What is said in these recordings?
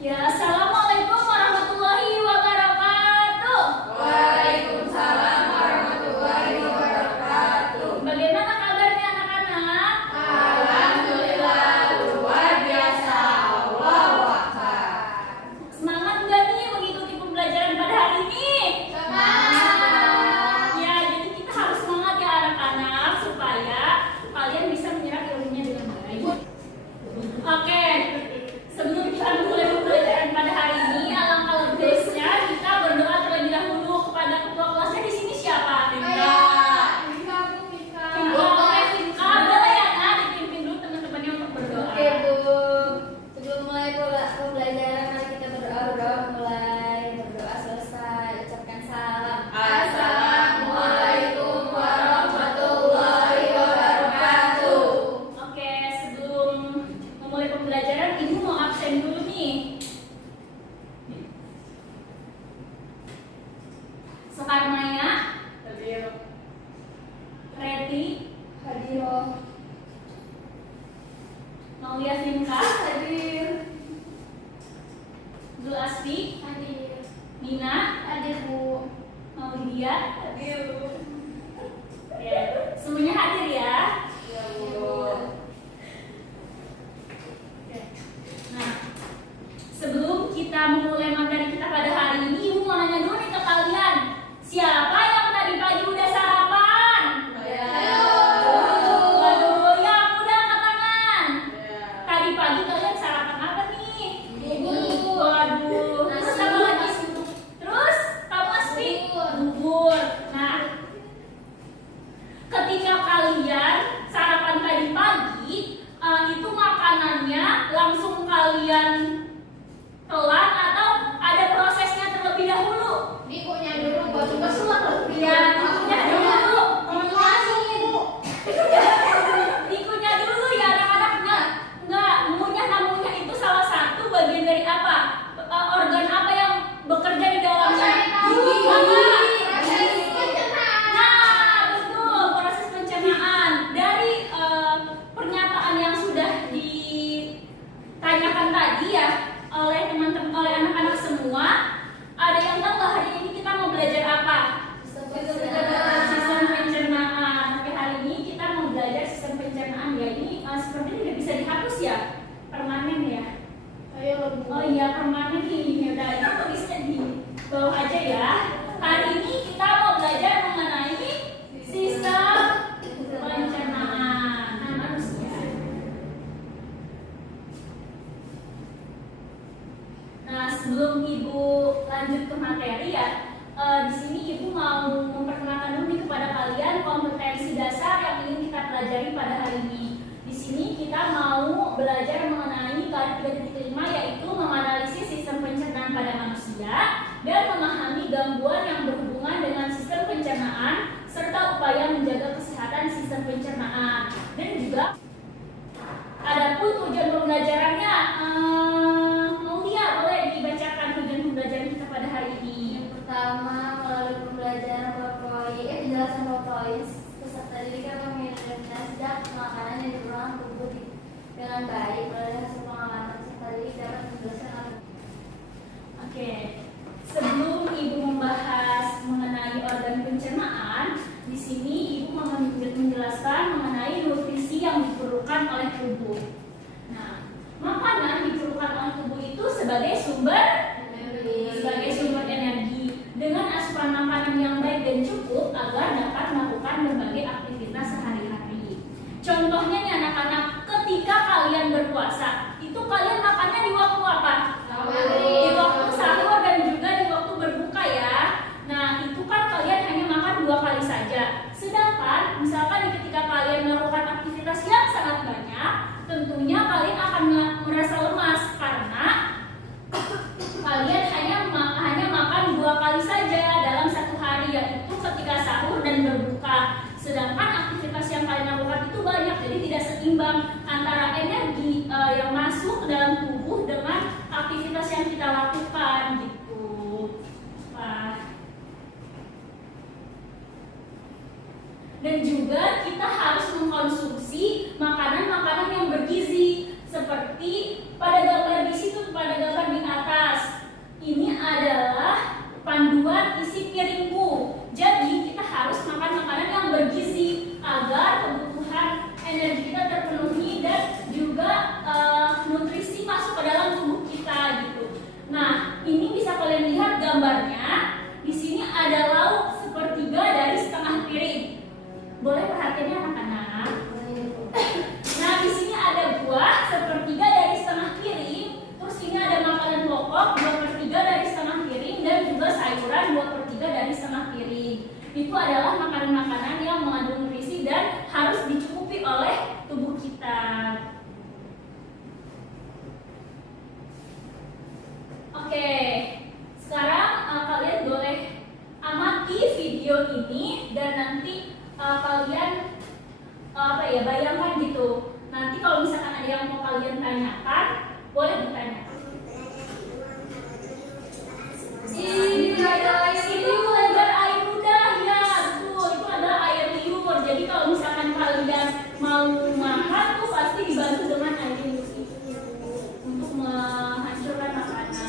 Ya, assalamualaikum warahmatullahi wabarakatuh. Waalaikumsalam warahmatullahi wabarakatuh. Bagaimana kabarnya anak-anak? Alhamdulillah luar biasa. Allahu Akbar. Semangat nggak nih mengikuti pembelajaran pada hari ini? Semangat. Ya, jadi kita harus semangat ya anak-anak supaya kalian bisa menyerap ilmunya dengan baik. Oke, sebelum kita mulai pembelajaran pada hari ini, alangkah bagusnya kita berdoa terlebih dahulu kepada ketua kelasnya di sini siapa? Rinka. Rinka, oke, Rinka, boleh ya Nak dipimpin dulu teman-temannya untuk berdoa. Oke Bu, sebelum mulai pembelajaran mari kita berdoa mulai berdoa selesai ucapkan salam. Assalamualaikum warahmatullahi wabarakatuh. Oke, sebelum memulai pembelajaran, Ibu mau absen dulu nih. Soekarmaya, Hadir. Reti, Hadir. Maulia Sinka, Hadir. Zul Asfi, Hadir. Nina, Hadir Bu. Maulia. Hadir Bu. Oke, semuanya hadir ya. Ya Bu. Nah, sebelum kita memulai materi kita pada hari ini, Ibu mau nanya dulu nih ke kalian. Siapa yang tadi pagi udah sarapan? Waduh, yang udah angkat tangan. Tadi pagi kalian sarapan apa nih? Waduh, terus apa lagi? Terus kamu Asfi? Bubur. Nah, ketika kalian sarapan tadi pagi, itu makanannya langsung kalian telan atau ada prosesnya terlebih dahulu? Dikunyah dulu buat coba Ya, dikunyah dulu. Dikunyah dulu ya anak-anak. Enggak, ngunyah itu salah satu bagian dari apa? Organ apa yang bekerja di dalamnya? Gigi. Nah, betul, proses pencernaan. Dari pernyataan yang sudah ditanyakan tadi ya oleh teman-teman, oleh anak-anak semua, ada yang tahu nggak hari ini kita mau belajar apa? Sistem pencernaan. Oke, hari ini kita mau belajar sistem pencernaan ya. Ini sepertinya tidak bisa dihapus ya, permanen ya. Oh iya, permanen nih. Ya udah, itu tulisnya di bawah aja ya. Hari ini kita mau belajar mengenai sistem pencernaan manusia. Nah, sebelum Ibu lanjut ke materi ya, di sini Ibu mau memperkenalkan dulu nih kepada kalian kompetensi dasar yang ingin kita pelajari pada hari ini. Di sini kita mau belajar mengenai KD 3.5 yaitu menganalisis sistem pencernaan pada manusia dan memahami gangguan yang berhubungan dengan sistem pencernaan serta upaya menjaga kesehatan sistem pencernaan. Dan juga adapun tujuan pembelajarannya, Maulia boleh dibacakan tujuan pembelajaran kita pada hari ini. Yang pertama, melalui pembelajaran penjelasan PowerPoint, peserta didik akan mengidentifikasi zat makanan yang diperlukan tubuh dengan baik. Melalui hasil pengalaman, peserta didik dapat menjelaskan Oke, sebelum Ibu membahas mengenai organ pencernaan, di sini Ibu mau menjelaskan mengenai nutrisi yang diperlukan oleh tubuh. Nah, makanan diperlukan oleh tubuh itu sebagai sumber energi dengan asupan makanan yang baik dan cukup agar dapat melakukan berbagai aktivitas sehari-hari. Contohnya nih anak-anak, ketika kalian berpuasa, itu kalian makannya di waktu apa? Di waktu sahur dan juga di waktu berbuka ya. Nah, itu kan kalian hanya makan 2 kali saja. Sedangkan misalkan ketika kalian melakukan aktivitas yang sangat banyak, tentunya kalian akan merasa lemas karena kalian hanya makan 2 kali saja dalam satu hari, yaitu ketika sahur dan berbuka. Sedangkan aktivitas yang kalian lakukan itu banyak, jadi tidak seimbang antara energi yang masuk ke dalam tubuh dengan aktivitas yang kita lakukan gitu. Dan juga kita harus mengkonsumsi makanan-makanan yang bergizi seperti pada gambar di situ, pada gambar di atas Boleh perhatiannya anak-anak. Nah, di sini ada buah sepertiga dari setengah piring. Terus ini ada makanan pokok 2/3 dari setengah piring dan juga sayuran 2/3 dari setengah piring. Itu adalah makanan-makanan yang mengandung nutrisi dan harus dicukupi oleh tubuh kita. Oke, sekarang kalian boleh amati video ini dan nanti kalian bayangkan gitu. Nanti kalau misalkan ada yang mau kalian tanyakan, boleh ditanya. Ini adalah air udah ya, betul. Itu adalah air liur. Jadi kalau misalkan kalian mau makan tuh pasti dibantu dengan air liur itu untuk menghancurkan makanan.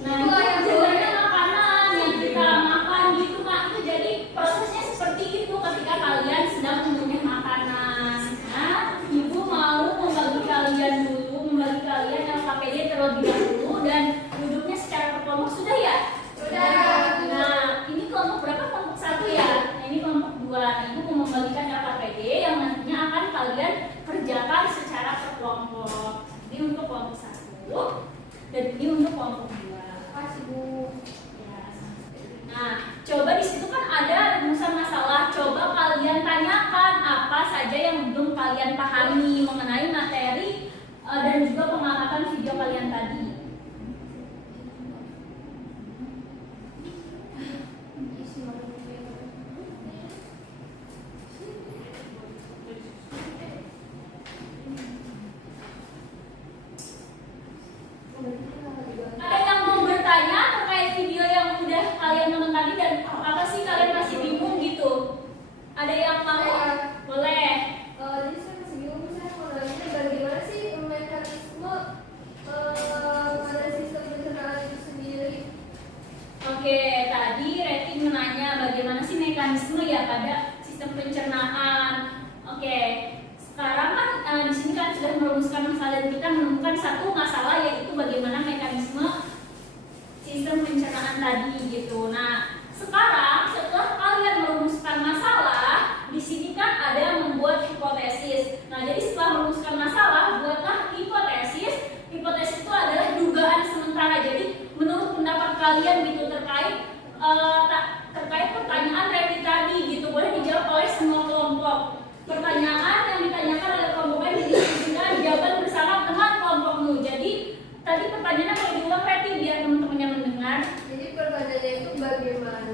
Nah, itu sebenarnya makanan yang kita makan gitu kan. Itu jadi prosesnya seperti itu ketika kalian sedang mengunyah makanan. Nah, ibu mau membagi kalian yang KPD terlebih dahulu dan duduknya secara berkelompok. Sudah ya? Sudah. Nah, ini kelompok berapa? Kelompok 1 ya? Nah, ini kelompok 2. Ibu mau membagikan KPD yang nantinya akan kalian kerjakan secara berkelompok. Ini untuk kelompok 1 dan ini untuk kelompok 2. Kasih Bu. Ya. Nah, coba di situ kan ada rumusan masalah. Coba kalian tanyakan apa saja yang belum kalian pahami mengenai materi dan juga pengamatan video kalian tadi. Ada yang mau bertanya terkait video yang udah kalian nonton tadi dan apa sih kalian masih bingung gitu? Ada yang mau? Boleh. Jadi saya masih bingung, saya mau nanya bagaimana sih mekanisme pada sistem pencernaan itu sendiri. Oke, tadi Reti menanya bagaimana sih mekanisme ya pada sistem pencernaan. Oke, sekarang kan di sini kan sudah merumuskan masalah dan kita menemukan satu masalah yaitu bagaimana mekanisme sistem pencernaan tadi gitu. Nah, sekarang setelah kalian merumuskan masalah, di sini kan ada membuat hipotesis. Nah, jadi setelah merumuskan masalah, buatlah hipotesis. Hipotesis itu adalah dugaan sementara. Jadi menurut pendapat kalian gitu terkait pertanyaan Reti tadi gitu, boleh dijawab oleh semua kelompok. Pertanyaan yang ditanyakan oleh kelompok lain didiskusikan jawaban bersama teman kelompokmu. Jadi tadi pertanyaannya boleh diulang Reti biar teman-temannya mendengar. Jadi pertanyaannya itu bagaimana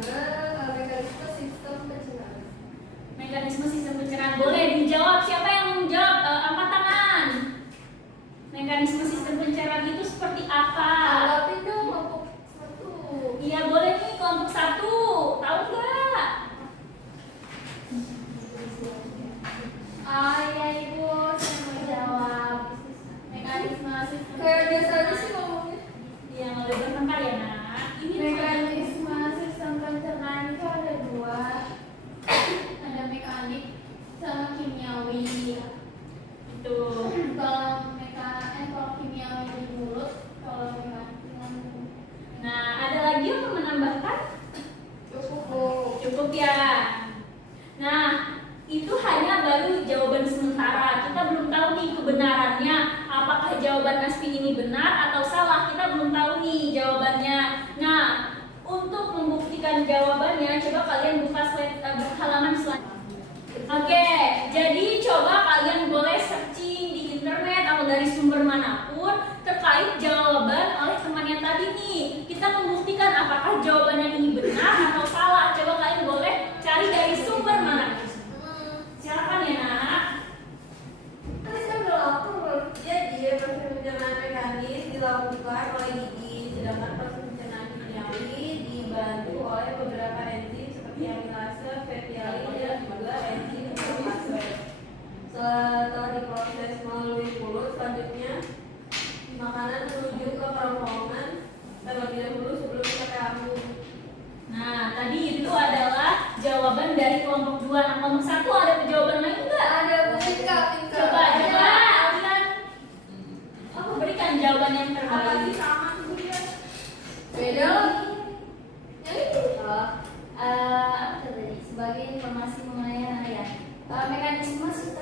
mekanisme sistem pencernaan. Mekanisme sistem pencernaan boleh dijawab. Siapa yang mau menjawab? Angkat tangan. Mekanisme sistem pencernaan itu seperti apa? Tapi dong kelompok 1. Iya boleh nih kelompok 1. Tahu nggak? Ya Ibu, saya mau jawab. Mekanisme sistem. Kayak biasa aja sih ngomongnya. Iya nggak boleh bertengkar ya nak. Ini Mekanisme sistem pencernaan itu ada 2. Ada mekanik sama kimiawi. itu. Kalau kimiawi di mulut, kalau mekanik dengan Nah ada lagi yang mau menambahkan? Cukup ya. Nah itu hanya baru jawaban sementara. Kita belum tahu nih kebenarannya. Apakah jawaban Nasfi ini benar atau salah? Kita belum tahu nih jawabannya. Nah untuk membuktikan jawabannya, coba kalian buka halaman selanjutnya. Oke, jadi coba kalian boleh searching di internet atau dari sumber manapun terkait jawaban oleh teman yang tadi nih. Kita membuktikan apakah jawabannya ini benar atau salah. Coba kalian boleh cari dari sumber mana. Silakan ya nak. Tadi saya udah lapor. Jadi proses pencernaan mekanis dilakukan oleh gigi, sedangkan proses pencernaan kimiawi dibantu oleh beberapa enzim seperti amilase, fatty acid, dan juga enzim amilase. Setelah diproses melalui mulut, selanjutnya makanan menuju ke kerongkongan terlebih dahulu sebelum kita ke lambung. Nah tadi itu adalah jawaban dari kelompok 2. Nah kelompok 1 ada jawaban lain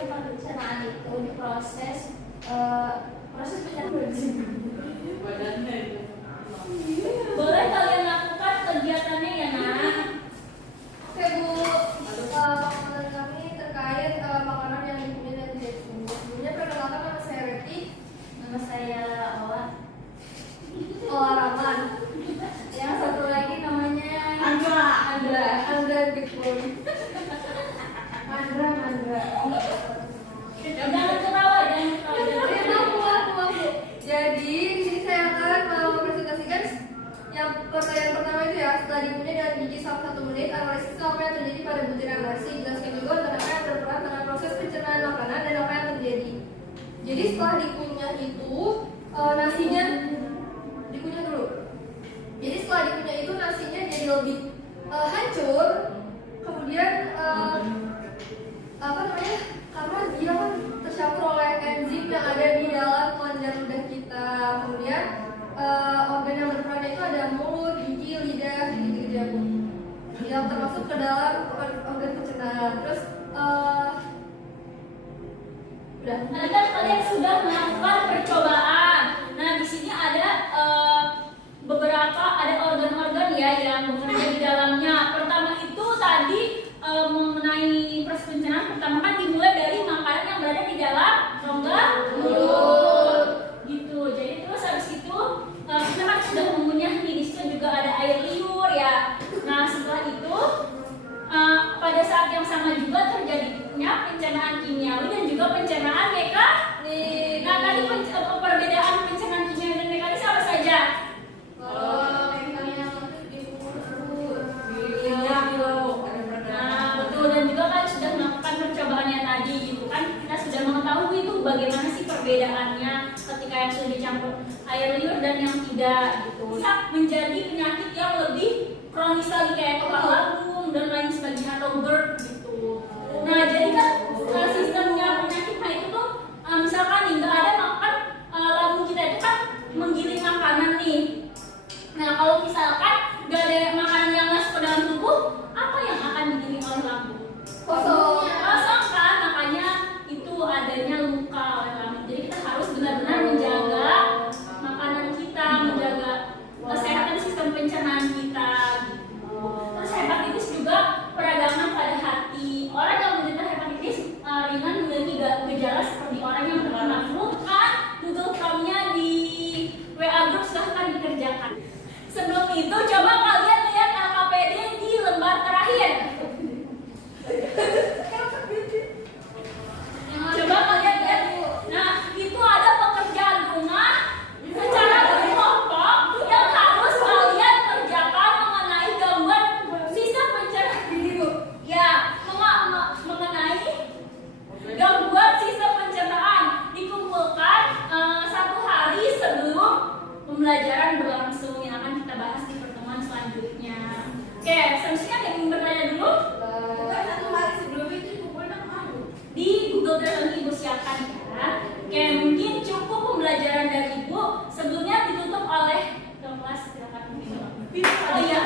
perencanaan itu diproses proses pencernaan. Boleh kalian lakukan kegiatannya ya nak. Oke Bu, pemaparan kami terkait makanan yang dipunyai dan tidak dipunyai. Sebelumnya perkenalkan nama saya Reti. Nama saya Ola. Rahman. Yang satu lagi namanya Andra Big Boy. Andra. Jangan ketawa, jangan ketawa. Aku. Jadi di sini saya akan mempresentasikan yang pertanyaan pertama itu ya, setelah dipunyai dengan gigi selama 1 menit, analisis apa yang terjadi pada butiran nasi, jelaskan juga dan apa yang berperan dalam proses pencernaan makanan dan apa yang terjadi. Jadi setelah dikunyah itu nasinya dikunyah dulu. Jadi setelah dikunyah itu nasinya jadi lebih hancur, kemudian karena dia kan tercampur oleh enzim yang ada di dalam kelenjar ludah kita. Kemudian organ yang berperan itu ada mulut, gigi, lidah, gitu ya Bu. Yang termasuk ke dalam organ pencernaan. Terus udah. Nah, kan kalian sudah melakukan percobaan. Nah, di sini ada beberapa organ-organ ya yang bekerja di dalamnya. Pertama itu tadi mengenai proses pencernaan, pertama kan dimulai dari makanan yang berada di dalam rongga mulut. Gitu. Jadi terus habis itu kita kan sudah mengunyah nih, di situ juga ada air liur ya. Nah, setelah itu pada saat yang sama juga terjadinya pencernaan kimiawi dan juga pencernaan mekanis. Nah, tadi perbedaan pencernaan kimiawi dan mekanis apa saja? Nah, betul, dan juga kan sudah melakukan percobaannya tadi gitu kan. Kita sudah mengetahui itu bagaimana sih perbedaannya ketika yang sudah dicampur air liur dan yang tidak gitu. Bisa menjadi penyakit yang lebih kronis lagi kayak kepala lambung dan lain sebagainya atau GERD gitu. Nah, jadi kan sistemnya penyakitnya itu tuh misalkan nih nggak ada makan lambung kita itu kan menggiling makanan nih. Nah, kalau misalkan nggak ada makanan yang masuk ke dalam tubuh, apa yang akan digiling oleh lambung? Kosong kan, makanya itu adanya luka oleh lambung. Jadi kita harus benar-benar menjaga makanan kita, menjaga kesehatan sistem pencernaan kita gitu. Terus hepatitis juga peradangan pada hati. Orang yang menderita hepatitis ringan memiliki gejala seperti orang yang terkena flu. Google Form-nya di WA group silahkan dikerjakan. Sebelum itu coba kalian lihat LKPD di lembar terakhir. Coba kalian lihat. Nah, itu ada pekerjaan rumah secara berkelompok yang harus kalian kerjakan mengenai gangguan sistem pencernaan. Ya, mengenai gangguan sistem pencernaan dikumpulkan 1 hari sebelum pembelajaran berlangsung yang akan kita bahas di pertemuan selanjutnya. Oke, selanjutnya ada yang bertanya dulu? Bukan 1 hari sebelum itu kumpulnya kemana? Di Google Drive nanti Ibu siapkan ya. Oke, mungkin cukup pembelajaran dari Ibu. Sebelumnya ditutup oleh kelas silakan. Oh iya.